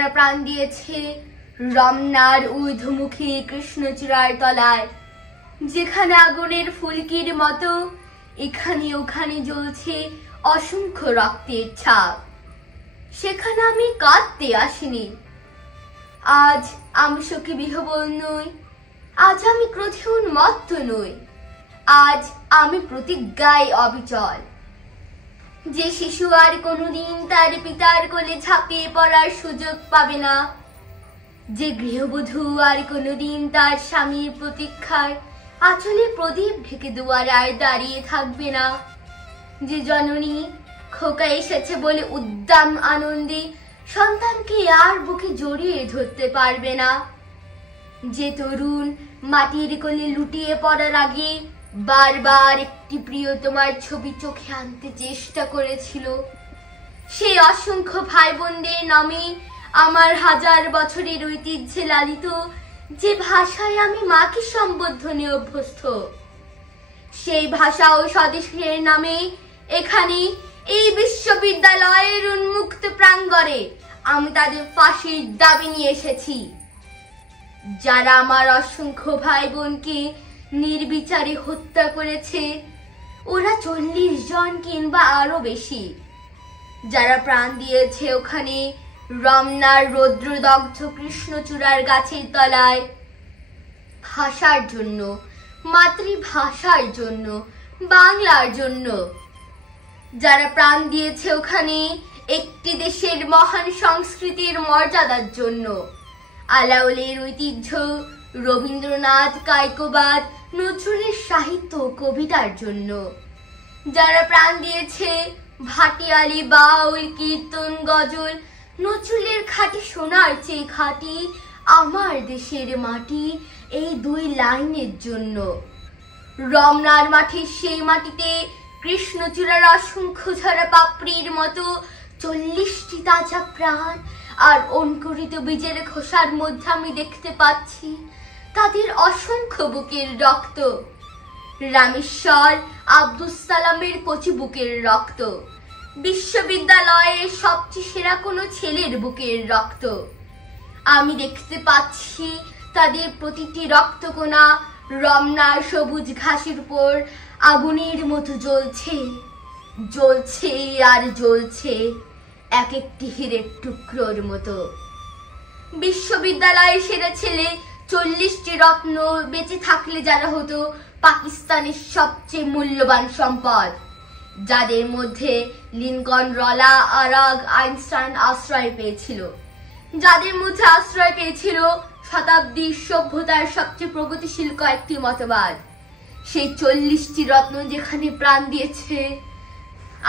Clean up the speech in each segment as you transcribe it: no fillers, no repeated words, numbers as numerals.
যারা প্রাণ দিয়েছে রমনার ঊর্ধ্বমুখী কৃষ্ণচূড়ার তলায়, যেখানে আগুনের ফুলকির মতো এখানে ওখানে জ্বলছে অসংখ্য রক্তের ছাপ, সেখানে আমি কাঁদতে আসিনি। আজ আমি শোকে বিহ্বল নই, আজ আমি ক্রোধে উন্মত্ত নই, আজ আমি প্রতিজ্ঞায় অবিচল। যে শিশু আর কোনোদিন তার পিতার কোলে ঝাঁপিয়ে পড়ার সুযোগ পাবে না, যে গৃহবধূ আর কোনোদিন তার স্বামীর প্রতীক্ষায় আঁচলে প্রদীপ ঢেকে দুয়ারে আর দাঁড়িয়ে থাকবে না, যে জননী খোকা এসেছে বলে উদ্দাম আনন্দে সন্তানকে আর বুকে জড়িয়ে ধরতে পারবে না, যে তরুণ মাটির কোলে লুটিয়ে পড়ার আগে বারবার একটি প্রিয়তমার ছবি চোখে আনতে চেষ্টা করেছিল, সেই অসংখ্য ভাই বোনদের নামে আমার হাজার বছরের ঐতিহ্যে লালিত যে ভাষায় আমি মাকে সম্বোধনে অভ্যস্ত, সেই ভাষা ও স্বদেশের নামে এখানে এই বিশ্ববিদ্যালয়ের উন্মুক্ত প্রাঙ্গণে আমি তাদের ফাঁসির দাবি নিয়ে এসেছি। যারা আমার অসংখ্য ভাই বোনকে নির্বিচারে হত্যা করেছে ওরা 40 জন কিংবা আরো বেশি, যারা প্রাণ দিয়েছে ওখানে রমনার রৌদ্রদগ্ধ কৃষ্ণচূড়ার গাছের তলায় ভাষার জন্য, মাতৃভাষার জন্য, বাংলার জন্য, যারা প্রাণ দিয়েছে ওখানে একটি দেশের মহান সংস্কৃতির মর্যাদার জন্য, আলাওলের ঐতিহ্য, রবীন্দ্রনাথ কায়কোবাদ, নজরুলের সাহিত্য কবিতার জন্য, যারা প্রাণ দিয়েছে ভাটিয়ালি বাউল কীর্তন গজল, নজরুলের খাঁটি সোনার চেয়ে খাঁটি আমার দেশের মাটি এই 2 লাইনের জন্য, রমনার মাঠের সেই মাটিতে কৃষ্ণচূড়ার অসংখ্য ঝরা পাপড়ির মতো 40টি তাজা প্রাণ আর অঙ্কুরিত বীজের খোসার মধ্যে আমি দেখতে পাচ্ছি তাদের অসংখ্য বুকের রক্ত, রামেশ্বর আব্দুস সালামের কচি বুকের রক্ত, বিশ্ববিদ্যালয়ের সবচেয়ে সেরা কোনো ছেলের বুকের রক্ত। আমি দেখতে পাচ্ছি তাদের প্রতিটি রক্তকণা রমনার সবুজ ঘাসের উপর আগুনের মতো জ্বলছে, জ্বলছে আর জ্বলছে এক একটি হীরের টুকরোর মতো। বিশ্ববিদ্যালয়ের সেরা ছেলে 40টি রত্ন বেঁচে থাকলে যারা হতো পাকিস্তানের সবচেয়ে মূল্যবান সম্পদ, যাদের মধ্যে লিনকন, রলা, আরাগ, আইনস্টাইন আশ্রয় পেয়েছিল, যাদের মধ্যে আশ্রয় পেয়েছিল শতাব্দীর সভ্যতার সবচেয়ে প্রগতিশীল কয়েকটি মতবাদ, সেই 40টি রত্ন যেখানে প্রাণ দিয়েছে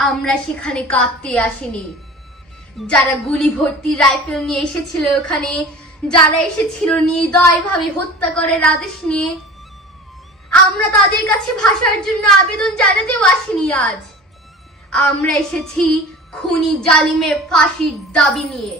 আমরা সেখানে কাঁদতে আসিনি। যারা গুলি ভর্তি রাইফেল নিয়ে এসেছিল ওখানে, যারা এসেছিল নির্দয়ভাবে হত্যা করার আদেশ নিয়ে, আমরা তাদের কাছে ভাষার জন্য আবেদন জানাতেও আসিনি। আজ আমরা এসেছি খুনি জালিমের ফাঁসির দাবি নিয়ে।